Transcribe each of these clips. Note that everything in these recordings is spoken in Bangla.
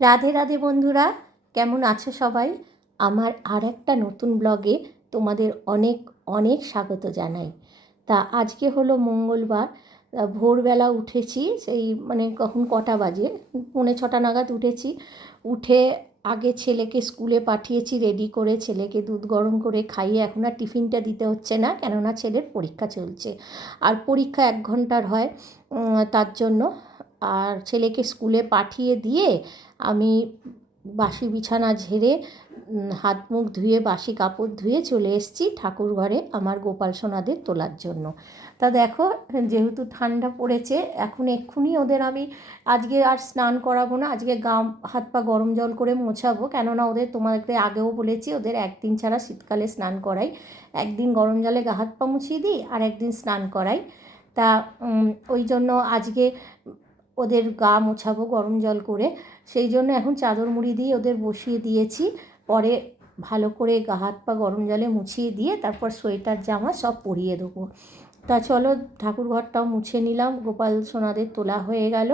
রাধে রাধে বন্ধুরা, কেমন আছো সবাই? আমার আর একটা নতুন ব্লগে তোমাদের অনেক অনেক স্বাগত জানাই। তা আজকে হলো মঙ্গলবার ভোরবেলা উঠেছি, সেই মানে কখন কটা বাজে? পৌনে ছটা নাগাদ উঠেছি, উঠে আগে ছেলেকে স্কুলে পাঠিয়েছি, রেডি করে ছেলেকে দুধ গরম করে খাইয়ে এখন আর টিফিনটা দিতে হচ্ছে না, কেননা ছেলের পরীক্ষা চলছে। আর পরীক্ষা এক ঘণ্টার হয় তার জন্য আর ছেলেকে স্কুলে পাঠিয়ে দিয়ে আমি বাসি বিছানা ঝেড়ে হাত মুখ ধুয়ে বাসি কাপড় ধুয়ে চলে এসেছি ঠাকুর ঘরে আমার গোপাল সোনাদের তোলার জন্য। তা দেখো, যেহেতু ঠান্ডা পড়েছে, এখন এক্ষুনি ওদের আমি আজকে আর স্নান করাবো না, আজকে গা, হাত পা গরম জল করে মোছাবো। কেননা ওদের তোমাদের আগেও বলেছি, ওদের একদিন ছাড়া শীতকালে স্নান করাই। একদিন গরম জলে গা, হাত পা মুছিয়ে দিই আর একদিন স্নান করাই। তা ওই জন্য আজকে ওদের গা মোছাবো, গরম জল করে। সেই জন্য এখন চাদর মুড়ি দিয়ে ওদের বসিয়ে দিয়েছি। পরে ভালো করে গা হাত পা গরম জলে মুছিয়ে দিয়ে তারপর সোয়েটার, জামা সব পরিয়ে দেবো। তা চলো, ঠাকুর ঘরটাও মুছে নিলাম। গোপাল সোনাদের তোলা হয়ে গেল।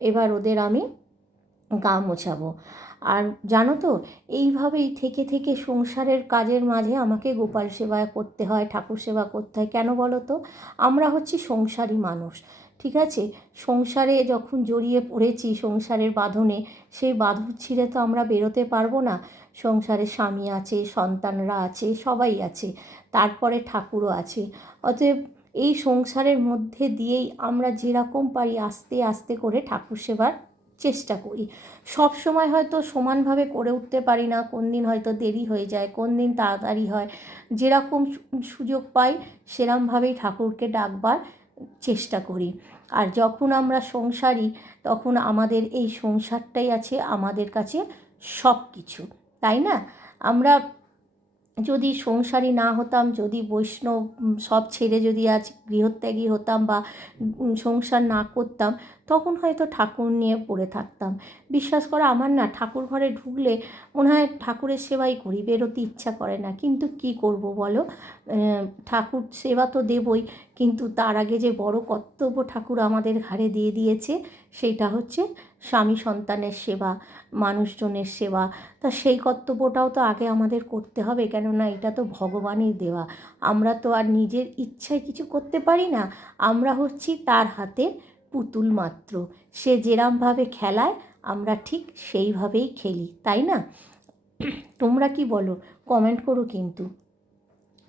এবার ওদের আমি গা মোছাবো। আর জানো তো, এইভাবেই থেকে থেকে সংসারের কাজের মাঝে আমাকে গোপাল সেবা করতে হয়, ঠাকুর সেবা করতে হয়। কেন বলো তো? আমরা হচ্ছি সংসারী মানুষ। ঠিক আছে? সংসারে যখন জড়িয়ে পড়েছি সংসারের বাঁধনে সেই বাঁধন ছিঁড়ে তো আমরা বেরোতে পারব না। সংসারে স্বামী আছে, সন্তানরা আছে, সবাই আছে, তারপরে ঠাকুরও আছে। অতএব এই সংসারের মধ্যে দিয়েই আমরা যেরকম পারি আস্তে আস্তে করে ঠাকুর সেবার চেষ্টা করি। সব সময় হয়তো সমানভাবে করে উঠতে পারি না, কোন দিন হয়তো দেরি হয়ে যায়, কোন দিন তাড়াতাড়ি হয়। যেরকম সুযোগ পাই, সেরমভাবেই ঠাকুরকে ডাকবার চেষ্টা করি। আর যখন আমরা সংসারী, তখন আমাদের এই সংসারটাই আছে আমাদের কাছে সব কিছু তাই না? আমরা যদি সংসারী না হতাম, যদি বৈষ্ণব সব ছেড়ে যদি আজ গৃহত্যাগী হতাম বা সংসার না করতাম, তখন হয়তো ঠাকুর নিয়ে পড়ে থাকতাম। বিশ্বাস করো, আমার না ঠাকুর ঘরে ঢুকলে মনে হয় ঠাকুরের সেবাই করি, বেরোতে ইচ্ছা করে না। কিন্তু কি করব বলো? ঠাকুর সেবা তো দেবই, কিন্তু তার আগে যে বড় কর্তব্য ঠাকুর আমাদের ঘাড়ে দিয়ে দিয়েছে সেইটা হচ্ছে স্বামী সন্তানের সেবা, মানুষজনের সেবা, তা সেই কর্তব্যটাও তো আগে আমাদের করতে হবে। কেননা এটা তো ভগবানই দেওয়া। আমরা তো আর নিজের ইচ্ছায় কিছু করতে পারি না। আমরা হচ্ছি তার হাতের পুতুল মাত্র। সে যেরমভাবে খেলায়, আমরা ঠিক সেইভাবেই খেলি, তাই না? তোমরা কি বলো? কমেন্ট করো কিন্তু।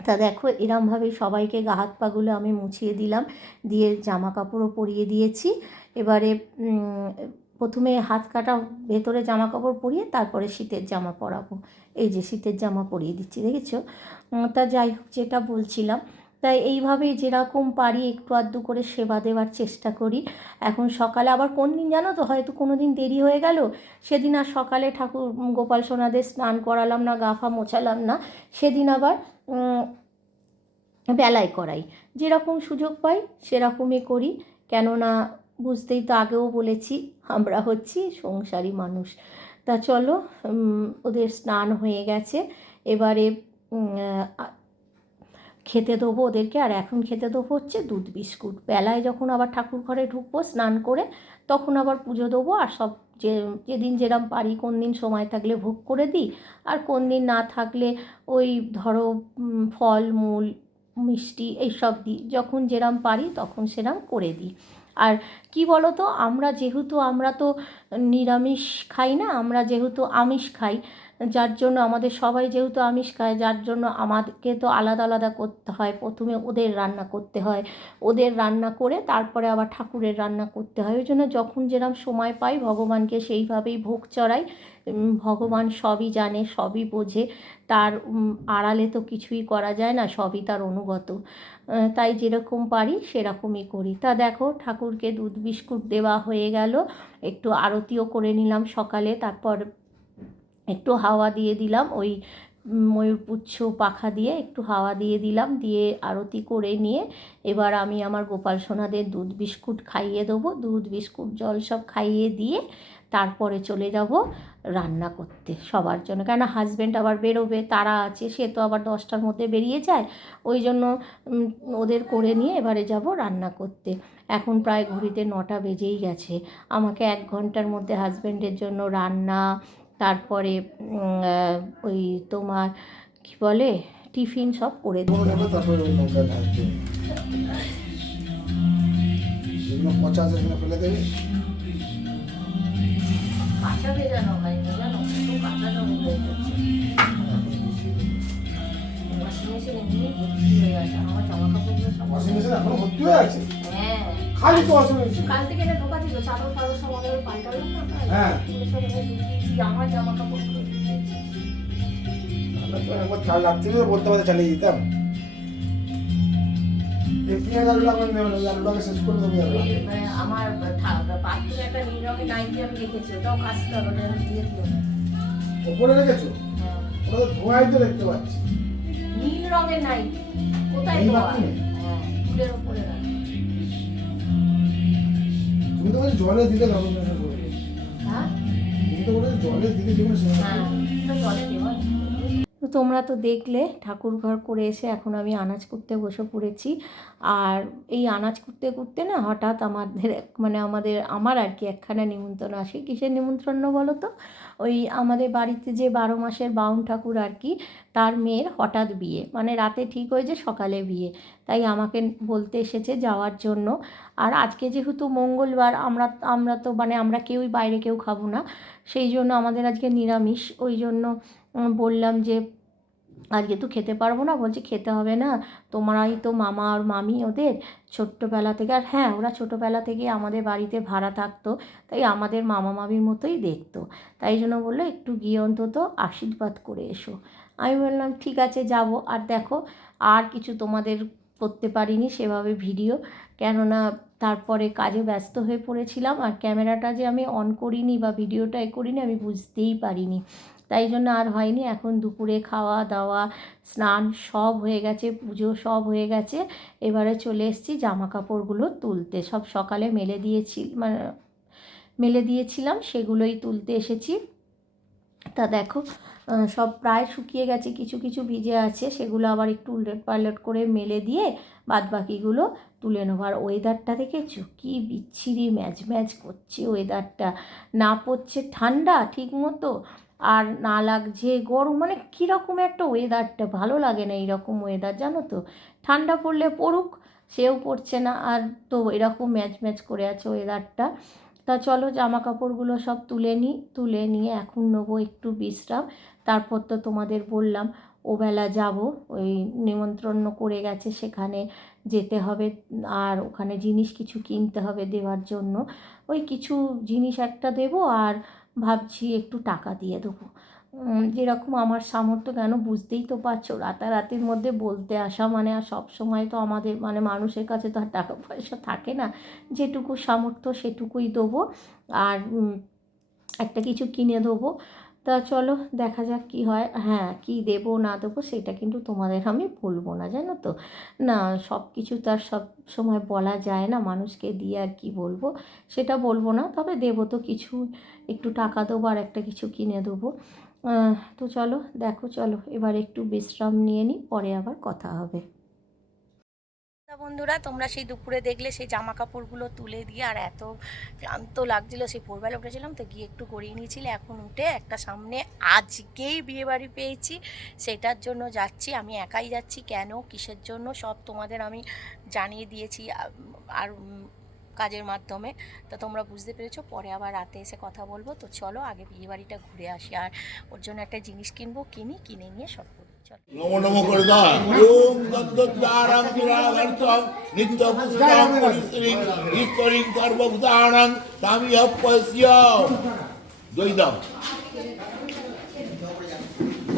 তা দেখো, এরমভাবে সবাইকে গা হাত পাগুলো আমি মুছিয়ে দিলাম। দিয়ে জামা কাপড়ও পরিয়ে দিয়েছি। এবারে প্রথমে হাত কাটা, ভেতরে জামা কাপড় পরিয়ে তারপরে শীতের জামা পরাবো। এই যে শীতের জামা পরিয়ে দিচ্ছি, দেখেছ? তা যাই হোক, যেটা বলছিলাম। তাই এইভাবেই যেরকম পারি একটু আধটু করে সেবা দেওয়ার চেষ্টা করি। এখন সকালে আবার কোন দিন জানো তো, হয়তো কোনো দিন দেরি হয়ে গেল, সেদিন আর সকালে ঠাকুর গোপাল সোনাদের স্নান করালাম না, গা ফা মোছালাম না, সেদিন আবার বেলায় করাই। যেরকম সুযোগ পাই সেরকমই করি। কেননা, বুঝতেই তো আগেও বলেছি আমরা হচ্ছি সংসারী মানুষ। তা চলো ওদের স্নান হয়ে গেছে। এবারে খেতে দেবো ওদেরকে। আর এখন খেতে দেবো হচ্ছে দুধ বিস্কুট। বেলায় যখন আবার ঠাকুর ঘরে ঢুকবো স্নান করে, তখন আবার পুজো দেবো। আর সব যে, যেদিন যেরম পারি, কোন দিন সময় থাকলে ভোগ করে দিই। আর কোন দিন না থাকলে ওই ধরো ফল, মূল, মিষ্টি, এইসব দিই। যখন যেরম পারি, তখন সেরম করে দিই। আর কি বলো তো আমরা যেহেতু, আমরা তো নিরামিষ খাই না, আমরা যেহেতু আমিষ খাই, যার জন্য আমাদের সবাই যেহেতু আমিষ খায়, যার জন্য আমাদেরকে তো আলাদা আলাদা করতে হয়। প্রথমে ওদের রান্না করতে হয়, ওদের রান্না করে তারপরে আবার ঠাকুরের রান্না করতে হয়। ওই জন্য যখন যেরম সময় পাই, ভগবানকে সেইভাবেই ভোগ চড়াই। ভগবান সবই জানে, সবই বোঝে। তার আড়ালে তো কিছুই করা যায় না, সবই তার অনুগত। তাই যেরকম পারি সেরকমই করি। তা দেখো, ঠাকুরকে দুধ বিস্কুট দেওয়া হয়ে গেল। একটু আরতিও করে নিলাম সকালে, তারপর একটু হাওয়া দিয়ে দিলাম, ওই ময়ূরপুচ্ছ পাখা দিয়ে একটু হাওয়া দিয়ে দিলাম, দিয়ে আরতি করে নিয়ে এবার আমি আমার গোপাল সোনাদের দুধ বিস্কুট খাইয়ে দেবো। দুধ বিস্কুট জল সব খাইয়ে দিয়ে তারপরে চলে যাব রান্না করতে সবার জন্য। কেন হাজব্যান্ড আবার বেরোবে, তারা আছে, সে তো আবার দশটার মধ্যে বেরিয়ে যায়। ওই জন্য ওদের করে নিয়ে এবারে যাব রান্না করতে। এখন প্রায় ঘড়িতে নটা বেজেই গেছে। আমাকে এক ঘণ্টার মধ্যে হাজব্যান্ডের জন্য রান্না, তারপরে ওই তোমার, কি বলে, টিফিন সব করে দেবো। পচা ফেলে দেবে। ওয়াশিং এখনও ভর্তি হয়ে আছে হ্যাঁ খালি তো ওয়াশিং মেশিন কাল থেকে না ঢোকা চাদর ফাদর সব আমাদের পাল্টালাম না হ্যাঁ। আমার জামা। তো একবার চাল রাত্রি বলতে পারতে চালিয়ে দিতাম শেষ করে দেবো মানে আমার একটা নীল রঙের নাইটি আমি রেখেছি ওটাও কাজতে হবে ওটা দিয়ে দিও ওপরে রেখেছো? হ্যাঁ। ওটা তো দেখতে পাচ্ছি। নীল রঙের নাইটি কোথায়? হ্যাঁ। তুমি তো জলে দিলে গরম হ্যাঁ? তুমি তো জলে দিলে হ্যাঁ জলে দেওয়া তোমরা তো দেখলে, ঠাকুর ঘর করে এসে এখন আমি আনাজ করতে বসে পড়েছি। আর এই আনাজ করতে করতে না হঠাৎ আমাদের মানে আমাদের, আমার আর কি একখানা নিমন্ত্রণ আসে। কিসের নিমন্ত্রণ বলো তো? ওই আমাদের বাড়িতে যে বারো মাসের বাউন ঠাকুর আর কি, তার মেয়ের হঠাৎ বিয়ে। মানে রাতে ঠিক হয়েছে, সকালে বিয়ে। তাই আমাকে বলতে এসেছে যাওয়ার জন্য। আর আজকে যেহেতু মঙ্গলবার, আমরা আমরা তো মানে আমরা কেউই বাইরে কেউ খাব না। সেই জন্য আমাদের আজকে নিরামিষ। ওই জন্য বললাম যে আজকে তো খেতে পারব না। বলছে, খেতে হবে না। তোমারাই তো মামা আর মামি ওদের। ছোট্টবেলা থেকে আর হ্যাঁ ওরা ছোটোবেলা থেকে আমাদের বাড়িতে ভাড়া থাকতো। তাই আমাদের মামা মামির মতোই দেখতো। তাই জন্য বলল, একটু গিয়ে অন্তত আশীর্বাদ করে এসো। আমি বললাম, ঠিক আছে, যাব। আর দেখো, আর কিছু তোমাদের করতে পারিনি সেভাবে ভিডিও। কেননা তারপরে কাজে ব্যস্ত হয়ে পড়েছিলাম। আর ক্যামেরাটা যে আমি অন করিনি বা ভিডিওটা এ করিনি, আমি বুঝতেই পারিনি। তাই জন্য আর হয়নি। এখন দুপুরে খাওয়া দাওয়া, স্নান সব হয়ে গেছে, পুজো সব হয়ে গেছে। এবারে চলে এসেছি জামা কাপড়গুলো তুলতে। সব সকালে মেলে দিয়েছি মানে মেলে দিয়েছিলাম, সেগুলোই তুলতে এসেছি। তা দেখো সব প্রায় শুকিয়ে গেছে, কিছু কিছু ভিজে আছে, সেগুলো আবার একটু উলট পালট করে মেলে দিয়ে বাদ বাকিগুলো তুলে নেব। আর ওয়েদারটা দেখেছ? কী বিচ্ছিরি ম্যাচ ম্যাচ করছে ওয়েদারটা। না পড়ছে ঠান্ডা ঠিক মতো আর না লাগছে গরম মানে কীরকম একটা ওয়েদারটা ভালো লাগে না এইরকম ওয়েদার জানো তো? ঠান্ডা পড়লে পড়ুক, সেও পড়ছে না। আর তো এরকম ম্যাচ ম্যাচ করে আছে ওয়েদারটা তা চলো জামা কাপড়গুলো সব তুলে নিই তুলে নিয়ে এখন নেব একটু বিশ্রাম। তারপর তো তোমাদের বললাম, ওবেলা যাব। ওই নিমন্ত্রণ করে গেছে সেখানে যেতে হবে, আর ওখানে জিনিস কিছু কিনতে হবে দেওয়ার জন্য। ওই কিছু জিনিস একটা দেবো, আর ভাবছি একটু টাকা দিয়ে দেবো। যেরকম আমার সামর্থ্য কেন বুঝতেই তো পারছ? রাতারাতির মধ্যে বলতে আসা মানে আর সব সময় তো আমাদের মানে মানুষের কাছে তো আর টাকা পয়সা থাকে না। যেটুকু সামর্থ্য সেটুকুই দেবো। আর একটা কিছু কিনে দেবো। তা চলো দেখা যাক কি হয়। হ্যাঁ কি দেবো, না দেবো সেটা কিন্তু তোমাদের আমি বলব না, জানো তো? না সব কিছু তো আর সব সময় বলা যায় না, মানুষকে দিয়ে আর কি বলব? সেটা বলব না, তবে দেবো তো কিছু, একটু টাকা দেবো আর একটা কিছু কিনে দেবো। তো চলো, দেখো, চলো, এবার একটু বিশ্রাম নিয়ে নিই পরে আবার কথা হবে। বন্ধুরা, তোমরা সেই দুপুরে দেখলে সেই জামা কাপড়গুলো তুলে দিয়ে আর এত ক্লান্ত লাগছিল, সেই ভোরবেলা উঠেছিলাম তো গিয়ে একটু গড়িয়ে নিয়েছিল। এখন উঠে একটা সামনে আজকেই বিয়ে বাড়ি পেয়েছি, সেটার জন্য যাচ্ছি। আমি একাই যাচ্ছি, কেন, কিসের জন্য, সব তোমাদের আমি জানিয়ে দিয়েছি আর কাজের মাধ্যমে। তো তোমরা বুঝতে পেরেছ, পরে আবার রাতে এসে কথা বলব। তো চলো, আগে বিয়ে বাড়িটা ঘুরে আসি। আর ওর জন্য একটা জিনিস কিনবো, কিনি, কিনে নিয়ে সব নমো নমো করে দাও। ওম তদ্দত্তারাং দুরাগর্তম নিত্য পুস্তকং পরিশ্রীং ঈশ্বরিং সর্বভূতানাং তামি অপস্য দাও।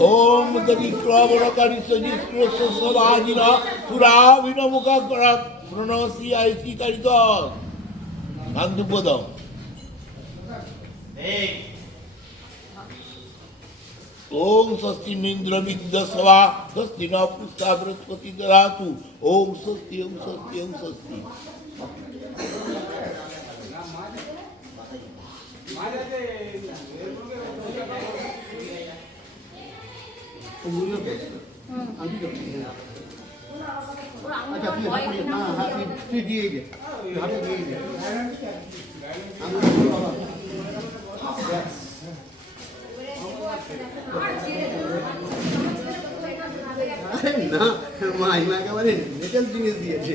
ওম তদি প্রবরকারি সজিষ্ণ সদাজিনা প্রণসি আইসি কারিত দাও ওম স্বস্তি ইন্দ্র বিদ্য সভা স্বস্তি ন পুষ্টা বৃহস্পতি দদাতু ওম স্বস্তি ওম স্বস্তি ওম স্বস্তি আচ্ছা তুই হাতে দে। হ্যাঁ হ্যাঁ তুই- তুই দিয়ে দে আরে না মাইমা একেবারে নেটেল জিনিস দিয়েছে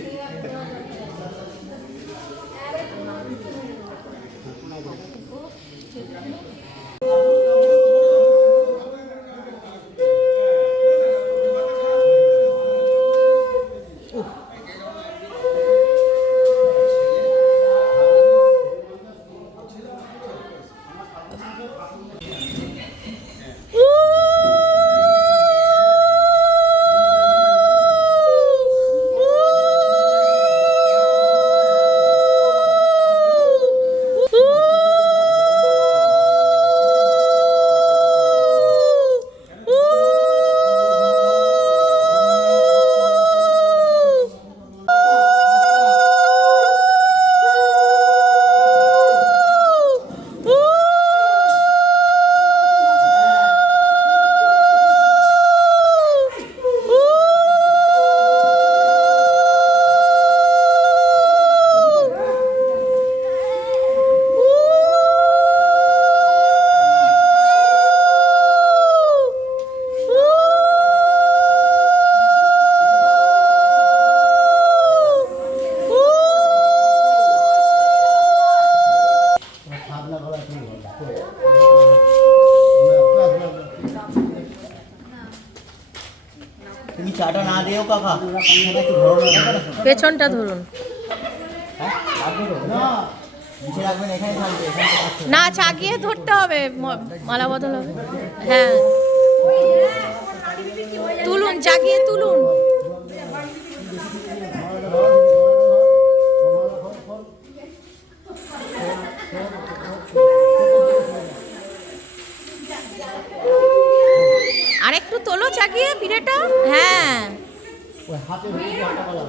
পেছনটা ধরুন? না। না চাগিয়ে ধরতে হবে মালা বদল হবে হ্যাঁ তুলুন চাগিয়ে তুলুন আরেকটু তোলো চাগিয়ে পিঠেটা হ্যাঁ ওই হাতে ধরে একটা কলা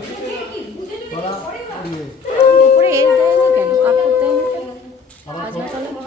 কলা দিয়ে উপরে এর দেয়নি কেন? কাপড় দেয়নি কেন?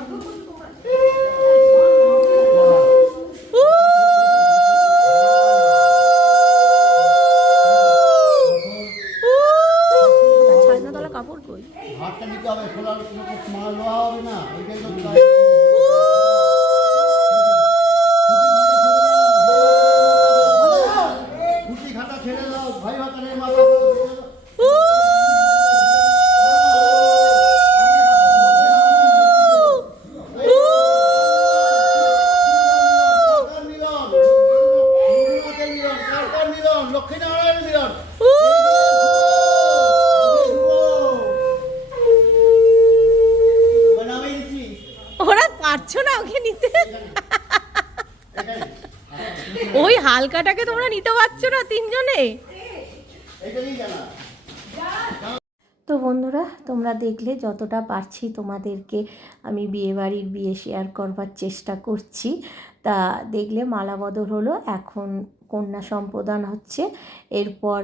হালকাটাকে তোমরা নিতে পারছ না তিনজনে? তো বন্ধুরা, তোমরা দেখলে যতটা পারছি তোমাদেরকে আমি বিয়েবাড়ির বিয়ে শেয়ার করবার চেষ্টা করছি। তা দেখলে মালা বদল হলো, এখন কন্যা সম্প্রদান হচ্ছে। এরপর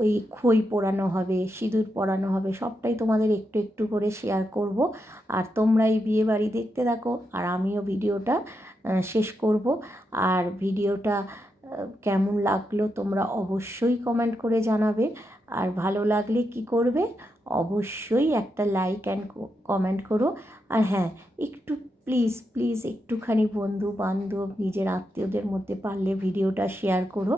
ওই খই পোড়ানো হবে, সিঁদুর পরানো হবে, সবটাই তোমাদের একটু একটু করে শেয়ার করব। আর তোমরা এই বিয়ে বাড়ি দেখতে থাকো আর আমিও ভিডিওটা শেষ করব। আর ভিডিওটা কেমন লাগল তোমরা অবশ্যই কমেন্ট করে জানাবে। আর ভালো লাগলে কি করবে? অবশ্যই একটা লাইক অ্যান্ড কমেন্ট করো। আর হ্যাঁ একটু প্লিজ প্লিজ একটুখানি বন্ধু বান্ধব নিজের আত্মীয়দের মধ্যে পারলে ভিডিওটা শেয়ার করো।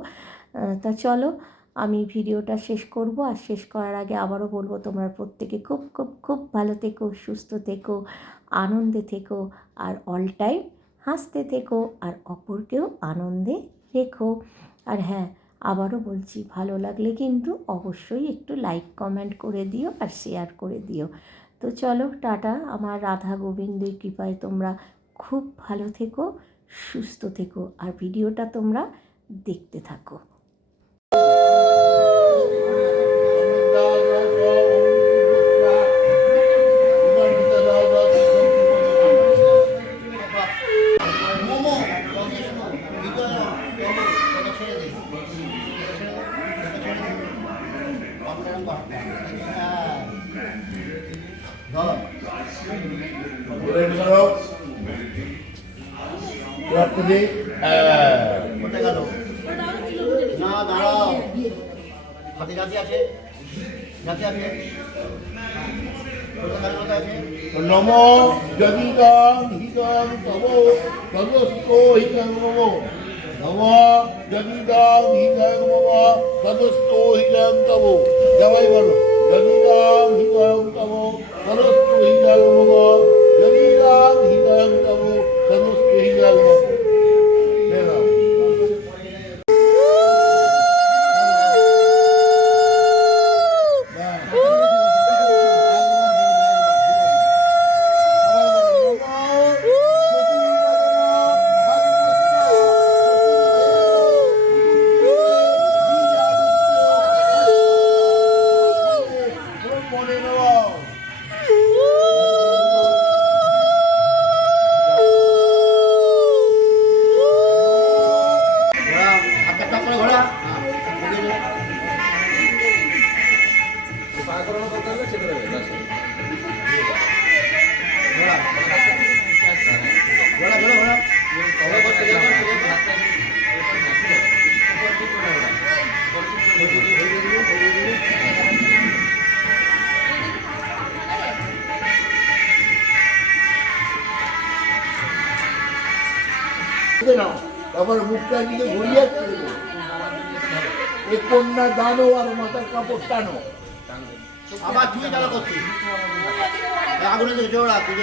তা চলো। আমি ভিডিওটা শেষ করব। আর শেষ করার আগে আবারও বলব, তোমরা প্রত্যেকে খুব খুব খুব ভালো থেকো, সুস্থ থেকো, আনন্দে থেকো, আর অল টাইম হাসতে থেকো, আর অপরকেও আনন্দে রেখো। আর হ্যাঁ আবারও বলছি, ভালো লাগলে কিন্তু অবশ্যই একটু লাইক কমেন্ট করে দিও আর শেয়ার করে দিও। তো চলো, টাটা। আমার রাধা গোবিন্দের কৃপায় তোমরা খুব ভালো থেকো, সুস্থ থেকো, আর ভিডিওটা তোমরা দেখতে থাকো। নম যদিদং হিতং তব তদস্ত হিতং মম নম যদিদং হিতং মম তদস্ত হিতং তব সবাই বলো যদিদং হিতং তব তদস্ত হিতং মম যদিদং মম বুঝে নাও তারপর মুখটা দিকে ঘুরিয়ে এ কন্যা দানো আর মাথার কাপড় টানো। আবার তুই চালা করছিস এই আগুনে দিকে জোড়া তুই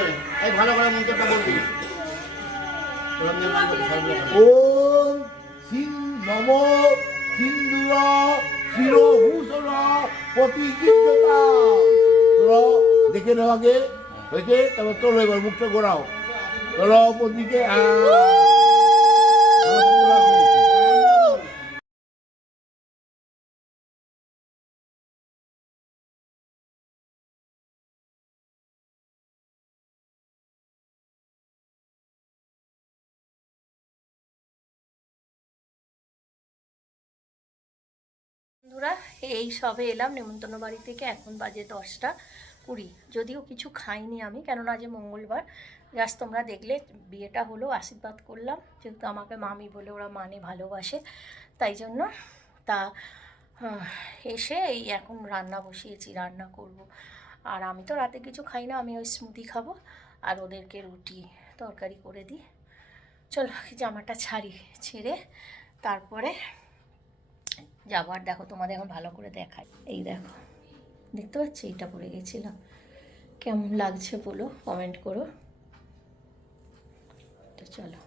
এই ভালো করে মন্ত্রটা বলবি ওরা মেয়ে মানুষ সর্বদা করে। ওম সিং নম সিন্দুর শিরভূষণ প্রতিকিদ্ধতা তোরা দেখে নেওয়া আগে হয়েছে তারপর তোলো এবার মুখটা ঘোরাও। তোলো ওপর দিকে এই সবে এলাম, নেমন্তন্ন বাড়ি থেকে এখন বাজে দশটা কুড়ি। যদিও কিছু খাইনি আমি, কেননা আজ মঙ্গলবার। জাস্ট তোমরা দেখলে, বিয়েটা হলো, আশীর্বাদ করলাম। যেহেতু আমাকে মামি বলে ওরা মানে ভালোবাসে, তাই জন্য তা এসে এই এখন রান্না বসিয়েছি, রান্না করব। আর আমি তো রাতে কিছু খাই না, আমি ওই স্মুদি খাব, আর ওদেরকে রুটি তরকারি করে দিই। চলো, জামাটা ছাড়ি, ছেড়ে তারপরে যাব, আর দেখো তোমাদের এখন ভালো করে দেখায় এই দেখো, দেখতে পাচ্ছি এটা পড়ে গেছিলাম। কেমন লাগছে বলো কমেন্ট করো। তো চলো।